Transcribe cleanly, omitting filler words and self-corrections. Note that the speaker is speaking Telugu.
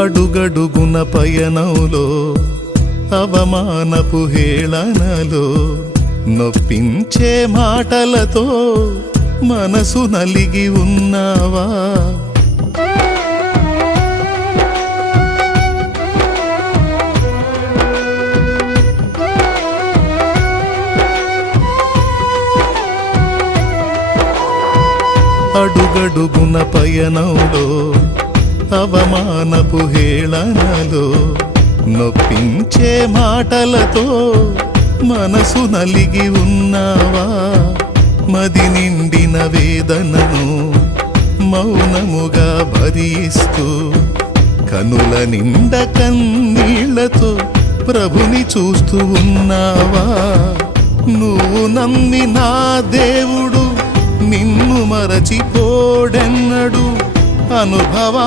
అడుగడుగున పయనంలో అవమానపు హేళనలో నొప్పించే మాటలతో మనసు నలిగి ఉన్నావా? అడుగడుగున పయనంలో అవమానపు హేళనలో నొప్పించే మాటలతో మనసు నలిగి ఉన్నావా? మది నిండిన వేదనను మౌనముగా భరిస్తూ కనుల నిండ కన్నీళ్లతో ప్రభుని చూస్తూ ఉన్నావా? నువ్వు నమ్మిన దేవుడు నిన్ను మరచిపోడెన్నడు అనుభవా